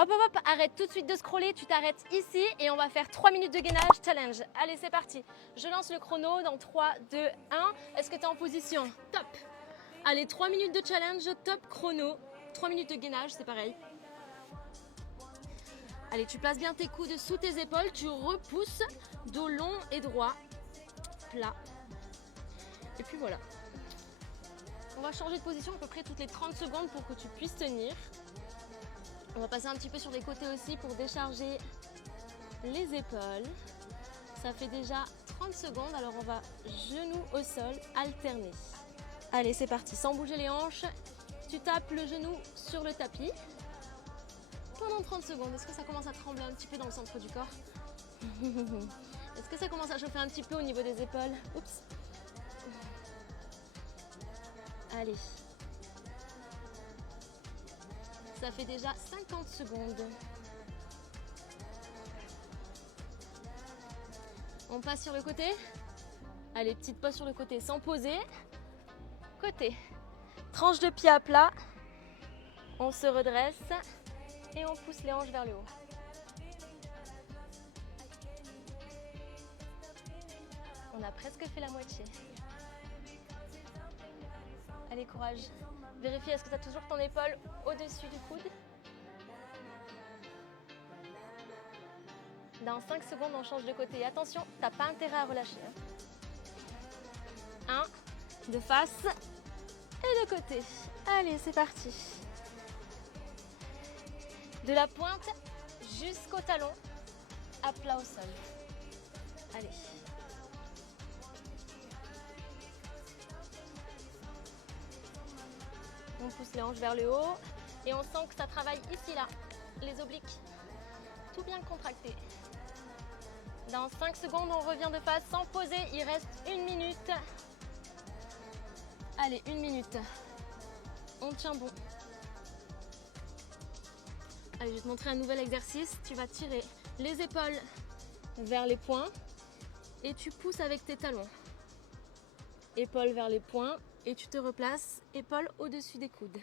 Hop, hop, hop, arrête tout de suite de scroller, tu t'arrêtes ici et on va faire 3 minutes de gainage challenge. Allez, c'est parti. Je lance le chrono dans 3, 2, 1. Est-ce que tu es en position? Top. Allez, 3 minutes de challenge, top chrono. 3 minutes de gainage, c'est pareil. Allez, tu places bien tes coudes sous tes épaules, tu repousses, dos long et droit, plat. Et puis voilà. On va changer de position à peu près toutes les 30 secondes pour que tu puisses tenir. On va passer un petit peu sur les côtés aussi pour décharger les épaules. Ça fait déjà 30 secondes, alors on va genou au sol, alterner. Allez, c'est parti, sans bouger les hanches, tu tapes le genou sur le tapis. Pendant 30 secondes, est-ce que ça commence à trembler un petit peu dans le centre du corps? Est-ce que ça commence à chauffer un petit peu au niveau des épaules? Oups. Allez. Ça fait déjà 50 secondes. On passe sur le côté. Allez, petite pause sur le côté sans poser. Côté. Tranche de pied à plat. On se redresse et on pousse les hanches vers le haut. On a presque fait la moitié. Allez, courage. Vérifie, est-ce que tu as toujours ton épaule au-dessus du coude? Dans 5 secondes, on change de côté. Attention, tu n'as pas intérêt à relâcher. 1, de face et de côté. Allez, c'est parti. De la pointe jusqu'au talon, à plat au sol. Allez. On pousse les hanches vers le haut et on sent que ça travaille ici, là, les obliques. Tout bien contracté. Dans 5 secondes, on revient de face sans poser. Il reste 1 minute. Allez, 1 minute. On tient bon. Allez, je vais te montrer un nouvel exercice. Tu vas tirer les épaules vers les poings et tu pousses avec tes talons. Épaules vers les poings et tu te replaces, épaules au-dessus des coudes.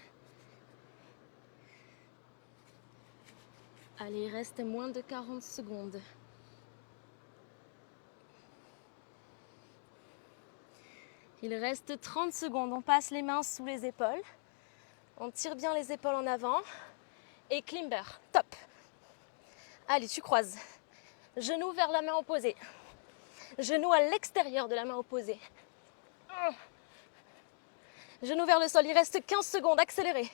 Allez, il reste moins de 40 secondes. Il reste 30 secondes. On passe les mains sous les épaules. On tire bien les épaules en avant. Et climber. Top. Allez, tu croises. Genou vers la main opposée. Genou à l'extérieur de la main opposée. Genou vers le sol. Il reste 15 secondes. Accélérez.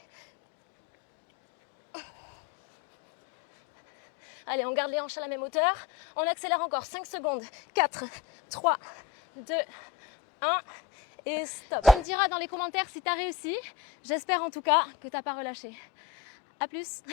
Allez, on garde les hanches à la même hauteur. On accélère encore 5 secondes. 4, 3, 2, 1. Et stop. Tu me diras dans les commentaires si tu as réussi. J'espère en tout cas que tu n'as pas relâché. A plus.